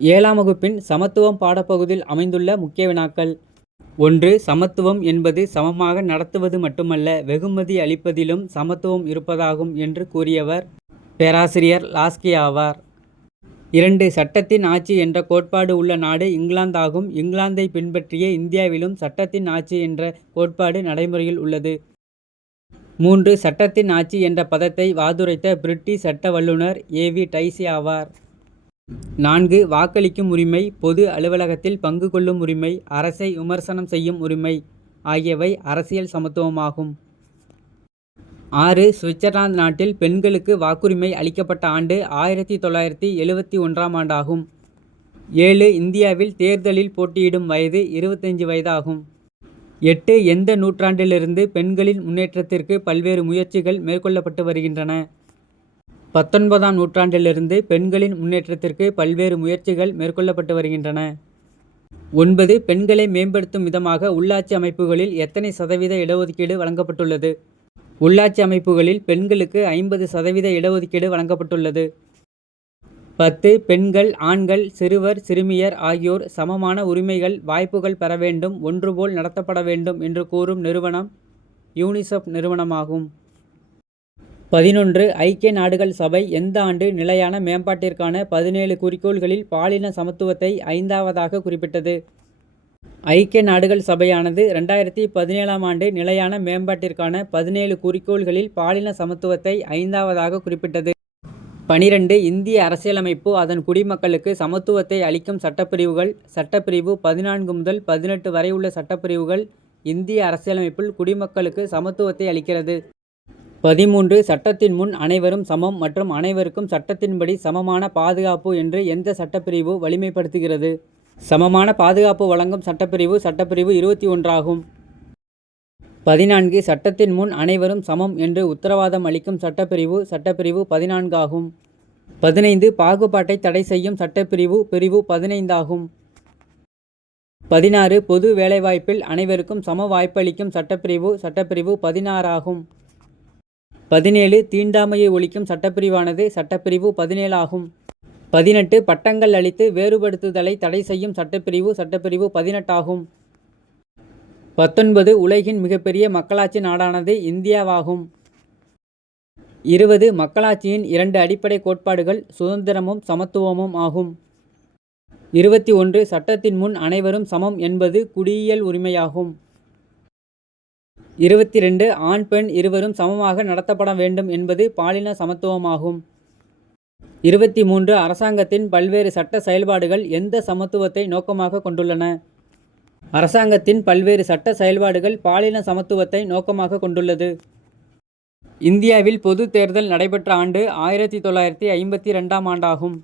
7ஆம் வகுப்பின் சமத்துவம் பாடப்பகுதியில் அமைந்துள்ள முக்கிய வினாக்கள். 1. சமத்துவம் என்பது சமமாக நடத்துவது மட்டுமல்ல, வெகுமதி அளிப்பதிலும் சமத்துவம் இருப்பதாகும் என்று கூறியவர் பேராசிரியர் லாஸ்கி ஆவார். 2. சட்டத்தின் ஆட்சி என்ற கோட்பாடு உள்ள நாடு இங்கிலாந்தாகும். இங்கிலாந்தை பின்பற்றிய இந்தியாவிலும் சட்டத்தின் ஆட்சி என்ற கோட்பாடு நடைமுறையில் உள்ளது. 3. சட்டத்தின் ஆட்சி என்ற பதத்தை வாதுரைத்த பிரிட்டிஷ் சட்ட வல்லுனர் ஏ.வி. டைசி ஆவார். 4. வாக்களிக்கும் உரிமை, பொது அலுவலகத்தில் பங்கு கொள்ளும் உரிமை, அரசை விமர்சனம் செய்யும் உரிமை ஆகியவை அரசியல் சமத்துவமாகும். 6. சுவிட்சர்லாந்து நாட்டில் பெண்களுக்கு வாக்குரிமை அளிக்கப்பட்ட ஆண்டு 1971ஆம் ஆண்டாகும். 7. இந்தியாவில் தேர்தலில் போட்டியிடும் வயது 25 வயதாகும். 8. எந்த நூற்றாண்டிலிருந்து பெண்களின் முன்னேற்றத்திற்கு பல்வேறு முயற்சிகள் மேற்கொள்ளப்பட்டு வருகின்றன? 19ஆம் நூற்றாண்டிலிருந்து பெண்களின் முன்னேற்றத்திற்கு பல்வேறு முயற்சிகள் மேற்கொள்ளப்பட்டு வருகின்றன. 9. பெண்களை மேம்படுத்தும் விதமாக உள்ளாட்சி அமைப்புகளில் எத்தனை சதவீத இடஒதுக்கீடு வழங்கப்பட்டுள்ளது? உள்ளாட்சி அமைப்புகளில் பெண்களுக்கு 50% இடஒதுக்கீடு வழங்கப்பட்டுள்ளது. 10. பெண்கள், ஆண்கள், சிறுவர், சிறுமியர் ஆகியோர் சமமான உரிமைகள், வாய்ப்புகள் பெற வேண்டும், ஒன்றுபோல் நடத்தப்பட வேண்டும் என்று கூறும் நிறுவனம் யூனிசெஃப் நிறுவனமாகும். 11. ஐக்கிய நாடுகள் சபை எந்த ஆண்டு நிலையான மேம்பாட்டிற்கான 17 குறிக்கோள்களில் பாலின சமத்துவத்தை 5ஆவதாக குறிப்பிட்டது? ஐக்கிய நாடுகள் சபையானது 2017ஆம் ஆண்டு நிலையான மேம்பாட்டிற்கான 17 குறிக்கோள்களில் பாலின சமத்துவத்தை 5ஆவதாக குறிப்பிட்டது. 12. இந்திய அரசியலமைப்பு அதன் குடிமக்களுக்கு சமத்துவத்தை அளிக்கும் சட்டப்பிரிவுகள். சட்டப்பிரிவு 14 முதல் 18 வரை உள்ள சட்டப்பிரிவுகள் இந்திய அரசியலமைப்பில் குடிமக்களுக்கு சமத்துவத்தை அளிக்கிறது. 13. சட்டத்தின் முன் அனைவரும் சமம் மற்றும் அனைவருக்கும் சட்டத்தின்படி சமமான பாதுகாப்பு என்று எந்த சட்டப்பிரிவு வலிமைப்படுத்துகிறது? சமமான பாதுகாப்பு வழங்கும் சட்டப்பிரிவு சட்டப்பிரிவு 21 ஆகும். 14. சட்டத்தின் முன் அனைவரும் சமம் என்று உத்தரவாதம் அளிக்கும் சட்டப்பிரிவு சட்டப்பிரிவு 14 ஆகும். 15. பாகுபாட்டை தடை செய்யும் சட்டப்பிரிவு பிரிவு 15 ஆகும். 16. பொது வேலைவாய்ப்பில் அனைவருக்கும் சம வாய்ப்பளிக்கும் சட்டப்பிரிவு சட்டப்பிரிவு 16 ஆகும். 17. தீண்டாமையை ஒழிக்கும் சட்டப்பிரிவானது சட்டப்பிரிவு 17 ஆகும். 18. பட்டங்கள் அளித்து வேறுபடுத்துதலை தடை செய்யும் சட்டப்பிரிவு சட்டப்பிரிவு 18 ஆகும். 19. உலகின் மிகப்பெரிய மக்களாட்சி நாடானது இந்தியாவாகும். 20. மக்களாட்சியின் 2 அடிப்படை கோட்பாடுகள் சுதந்திரமும் சமத்துவமும் ஆகும். 21. சட்டத்தின் முன் அனைவரும் சமம் என்பது குடியியல் உரிமையாகும். 22. ஆண் பெண் இருவரும் சமமாக நடத்தப்பட வேண்டும் என்பது பாலின சமத்துவமாகும். 23. அரசாங்கத்தின் பல்வேறு சட்ட செயல்பாடுகள் எந்த சமத்துவத்தை நோக்கமாக கொண்டுள்ளன? அரசாங்கத்தின் பல்வேறு சட்ட செயல்பாடுகள் பாலின சமத்துவத்தை நோக்கமாக கொண்டுள்ளது. இந்தியாவில் பொது தேர்தல் நடைபெற்ற ஆண்டு 1952ஆம் ஆண்டாகும்.